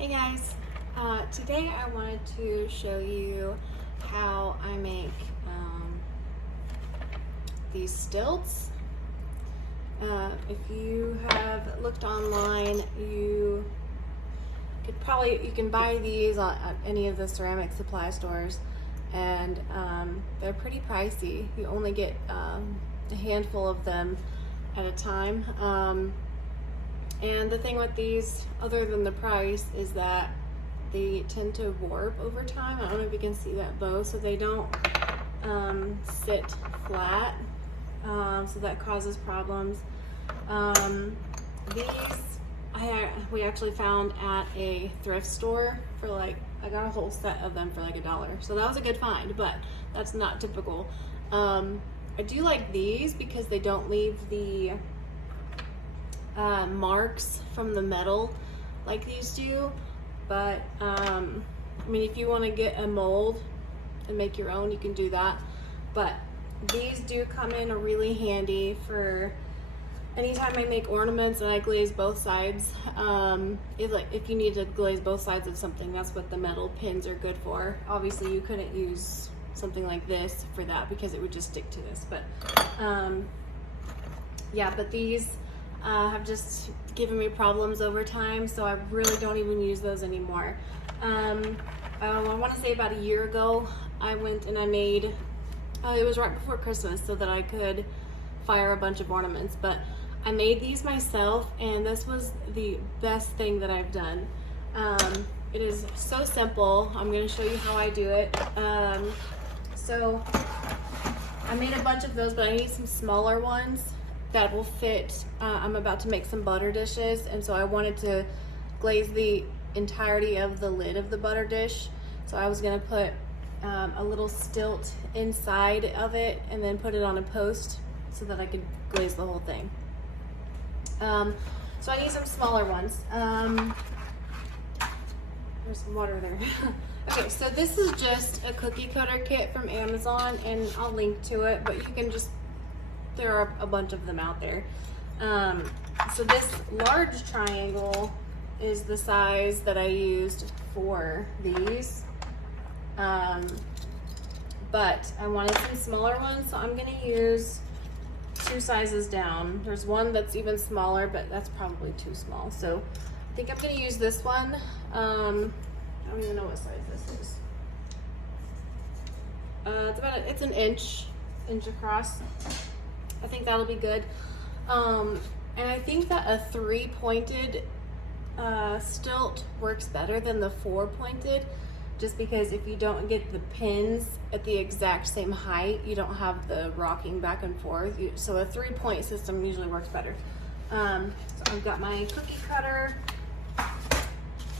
Hey guys, today I wanted to show you how I make these stilts. If you have looked online, you can buy these at any of the ceramic supply stores, and they're pretty pricey. You only get a handful of them at a time. And the thing with these, other than the price, is that they tend to warp over time. I don't know if you can see that bow, so they don't sit flat, so that causes problems. These we actually found at a thrift store for I got a whole set of them for like $1, so that was a good find, but that's not typical. I do like these because they don't leave the marks from the metal like these do, but I mean, if you want to get a mold and make your own, you can do that, but these do come in really handy for anytime I make ornaments and I glaze both sides. If you need to glaze both sides of something, that's what the metal pins are good for. Obviously you couldn't use something like this for that because it would just stick to this, but yeah, but these have just given me problems over time, so I really don't even use those anymore. I want to say about a year ago, I went and I made, it was right before Christmas so that I could fire a bunch of ornaments, but I made these myself, and this was the best thing that I've done. It is so simple. I'm going to show you how I do it. So I made a bunch of those, but I need some smaller ones that will fit. I'm about to make some butter dishes, and so I wanted to glaze the entirety of the lid of the butter dish. So I was going to put a little stilt inside of it and then put it on a post so that I could glaze the whole thing. So I need some smaller ones. There's some water there. Okay, so this is just a cookie cutter kit from Amazon, and I'll link to it, but you can just, there are a bunch of them out there. So this large triangle is the size that I used for these. But I wanted some smaller ones, so I'm gonna use 2 sizes down. There's one that's even smaller, but that's probably too small. So I think I'm gonna use this one. I don't even know what size this is. It's an inch across. I think that'll be good. And I think that a 3-pointed stilt works better than the 4-pointed, just because if you don't get the pins at the exact same height, you don't have the rocking back and forth. So a 3-point system usually works better. So I've got my cookie cutter,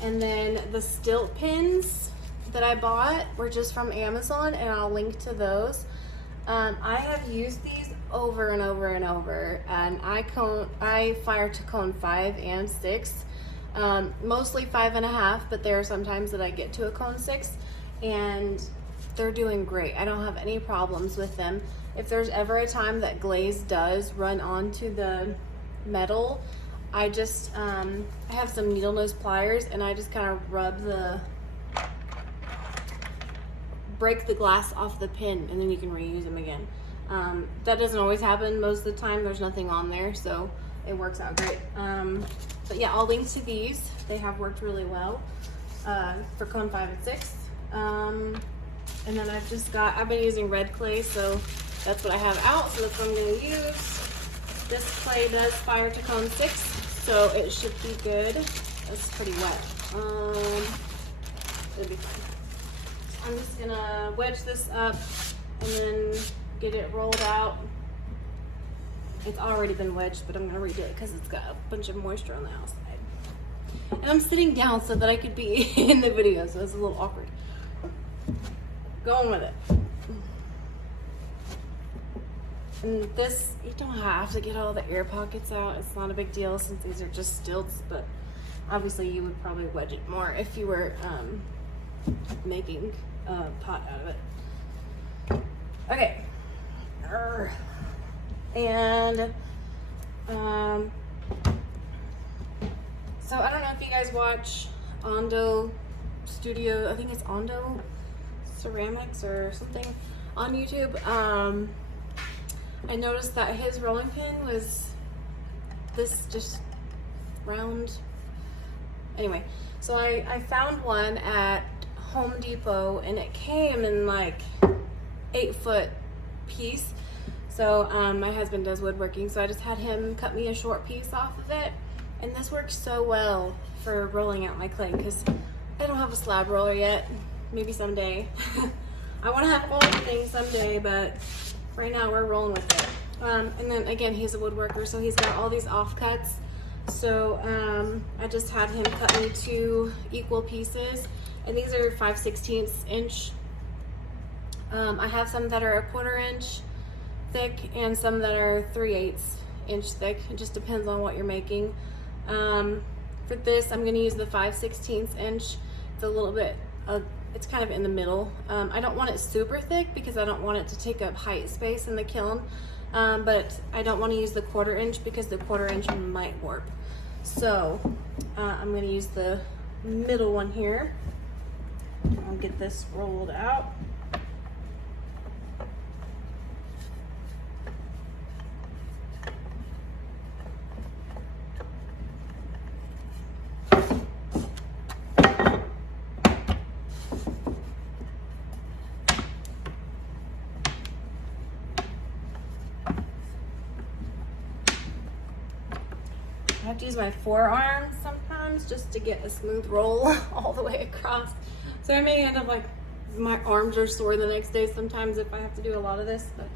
and then the stilt pins that I bought were just from Amazon, and I'll link to those. I have used these over and over and over, and I fire to cone 5 and 6. Mostly 5.5, but there are some times that I get to a cone 6, and they're doing great. I don't have any problems with them. If there's ever a time that glaze does run onto the metal, I just I have some needle nose pliers, and I just kind of break the glass off the pin, and then you can reuse them again. That doesn't always happen. Most of the time there's nothing on there, so it works out great. But yeah, I'll link to these. They have worked really well for cone 5 and 6. And then I've been using red clay, so that's what I have out, so that's what I'm gonna use. This clay does fire to cone 6, so it should be good. It's pretty wet. It'll be fine. I'm just gonna wedge this up and then get it rolled out. It's already been wedged, but I'm gonna redo it because it's got a bunch of moisture on the outside. And I'm sitting down so that I could be in the video, so it's a little awkward. Going with it. And this, you don't have to get all the air pockets out. It's not a big deal since these are just stilts, but obviously you would probably wedge it more if you were making a pot out of it. Okay. And so I don't know if you guys watch Ondo Studio, I think it's Ondo Ceramics or something on YouTube. I noticed that his rolling pin was this just round. Anyway, so I found one at Home Depot and it came in like 8-foot piece. So my husband does woodworking, so I just had him cut me a short piece off of it, and this works so well for rolling out my clay because I don't have a slab roller yet. Maybe someday. I want to have all the things someday, but right now we're rolling with it. And then again, he's a woodworker, so he's got all these offcuts. So I just had him cut me 2 equal pieces, and these are 5/16 inch. I have some that are 1/4 inch thick and some that are 3/8 inch thick. It just depends on what you're making. For this, I'm going to use the 5/16 inch. It's a little bit, it's kind of in the middle. I don't want it super thick because I don't want it to take up height space in the kiln, but I don't want to use the 1/4 inch because the 1/4 inch might warp. So I'm going to use the middle one here. I'll get this rolled out. I have to use my forearms sometimes just to get a smooth roll all the way across. So I may end up like my arms are sore the next day sometimes if I have to do a lot of this, but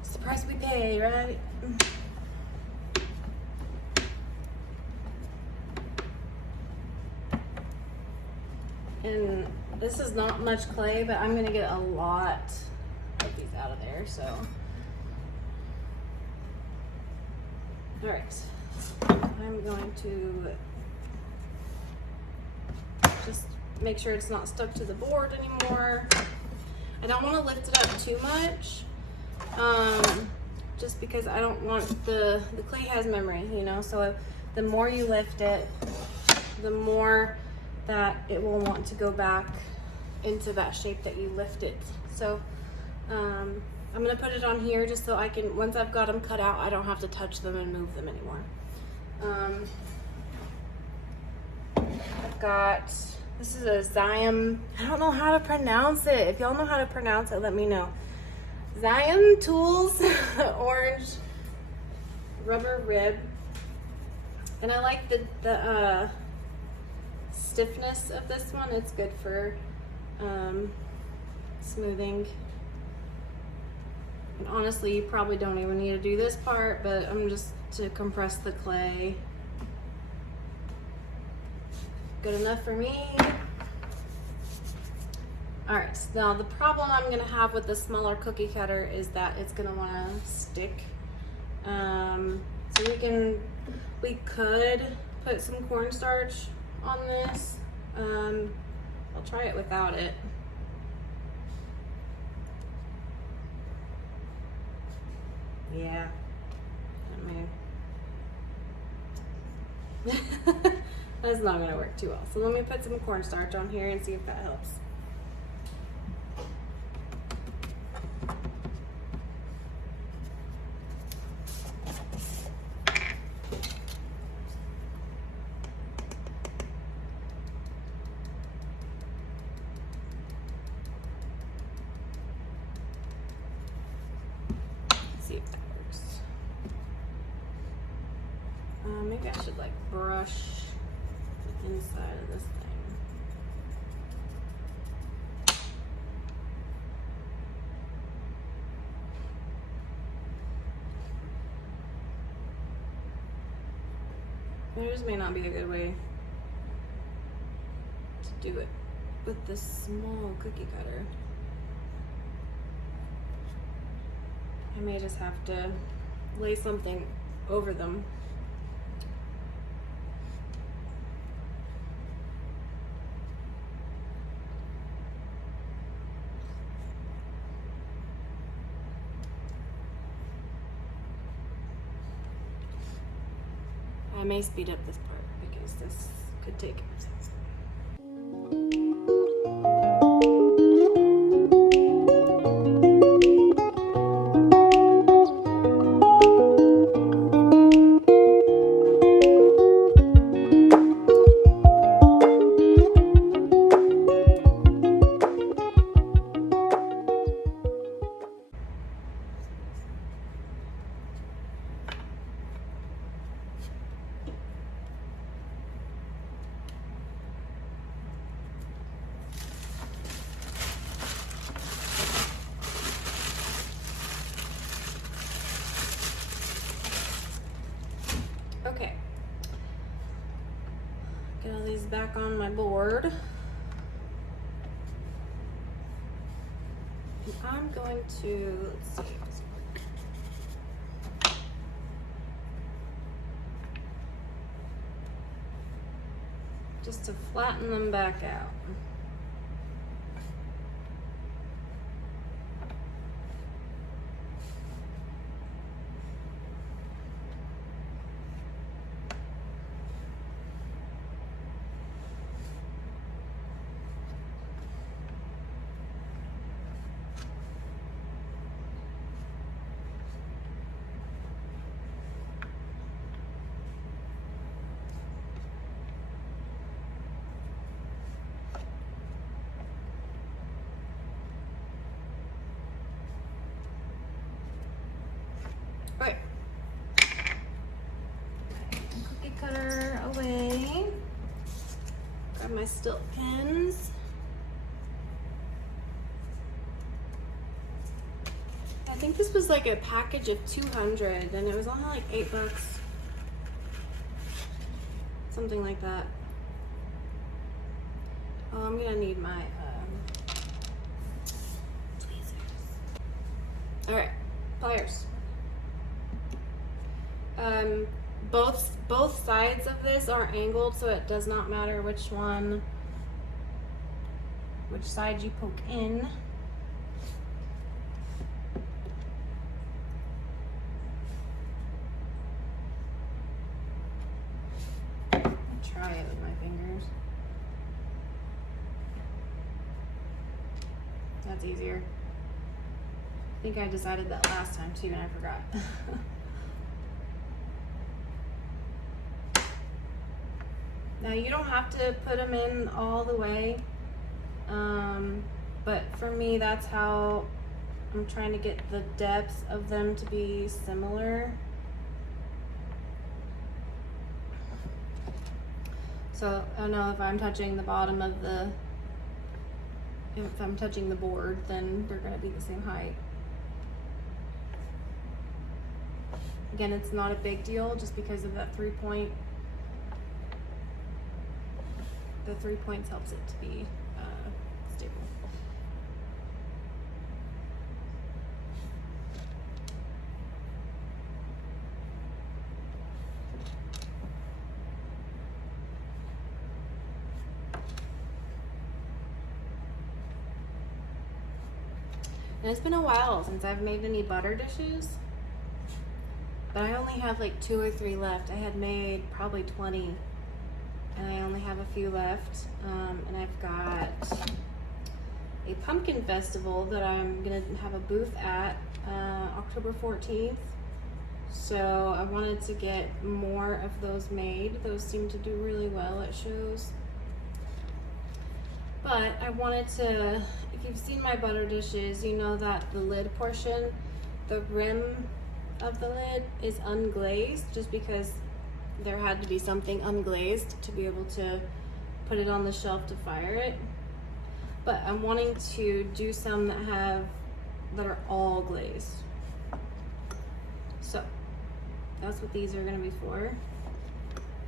it's the price we pay, right? And this is not much clay, but I'm gonna get a lot of these out of there, so. All right. I'm going to just make sure it's not stuck to the board anymore. I don't want to lift it up too much, just because I don't want the clay has memory, you know, so the more you lift it, the more that it will want to go back into that shape that you lift it. So I'm gonna put it on here just so I can, once I've got them cut out, I don't have to touch them and move them anymore. I've got, this is a Xiam, I don't know how to pronounce it. If y'all know how to pronounce it, let me know. Xiam Tools orange rubber rib. And I like the stiffness of this one. It's good for smoothing. And honestly, you probably don't even need to do this part, but I'm just to compress the clay. Good enough for me. All right, now the problem I'm gonna have with the smaller cookie cutter is that it's gonna wanna stick. So we could put some cornstarch on this. I'll try it without it. Yeah, that's not gonna work too well. So let me put some cornstarch on here and see if that helps. See if that works. Maybe I should like brush the inside of this thing. There just may not be a good way to do it with this small cookie cutter. I may just have to lay something over them. I may speed up this part because this could take it. Okay, get all these back on my board. And I'm going to, let's see. Just to flatten them back out. Right. Cookie cutter away. Grab my stilt pins. I think this was like a package of 200 and it was only like $8. Something like that. Oh, I'm gonna need my tweezers. All right, pliers. Both sides of this are angled, so it does not matter which side you poke in. Try it with my fingers. That's easier. I think I decided that last time too, and I forgot. Now you don't have to put them in all the way, but for me that's how I'm trying to get the depths of them to be similar. So I know if I'm touching the bottom of if I'm touching the board, then they're gonna be the same height. Again, it's not a big deal just because of that 3-point. The 3 points helps it to be stable. And it's been a while since I've made any butter dishes, but I only have like 2 or 3 left. I had made probably 20. And I only have a few left, and I've got a pumpkin festival that I'm gonna have a booth at October 14th. So I wanted to get more of those made. Those seem to do really well at shows. But I wanted to, if you've seen my butter dishes, you know that the lid portion, the rim of the lid is unglazed, just because there had to be something unglazed to be able to put it on the shelf to fire it. But I'm wanting to do some that are all glazed. So that's what these are gonna be for.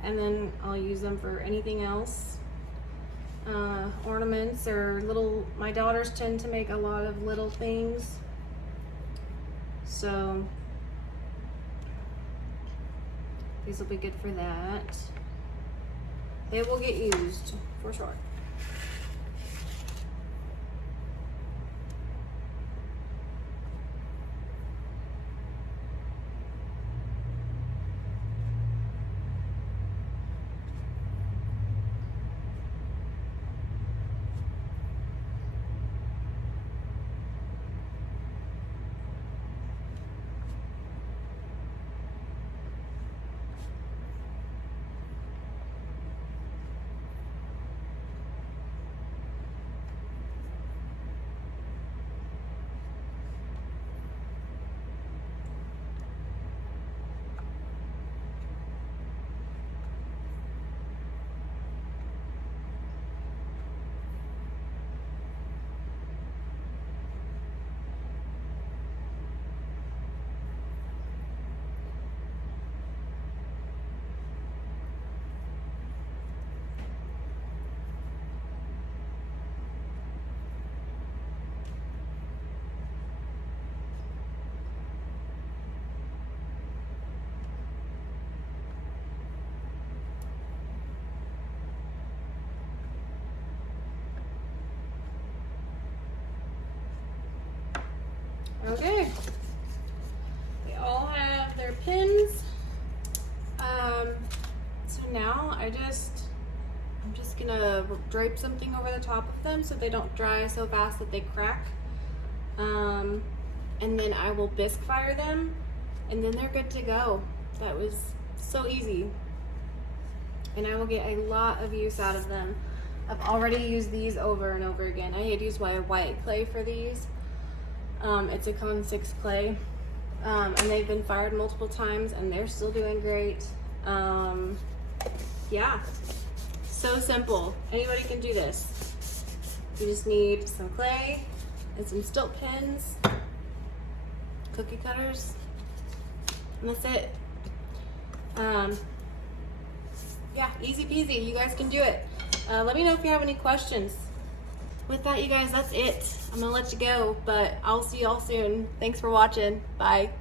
And then I'll use them for anything else. Ornaments or little, my daughters tend to make a lot of little things. So these will be good for that. They will get used for sure. Okay. They all have their pins. So now I'm just gonna drape something over the top of them so they don't dry so fast that they crack. And then I will bisque fire them, and then they're good to go. That was so easy. And I will get a lot of use out of them. I've already used these over and over again. I had used my white clay for these. It's a Cone 6 clay. And they've been fired multiple times and they're still doing great. Yeah, so simple. Anybody can do this. You just need some clay and some stilt pins, cookie cutters, and that's it. Yeah, easy peasy. You guys can do it. Let me know if you have any questions. With that, you guys, that's it. I'm gonna let you go, but I'll see y'all soon. Thanks for watching. Bye.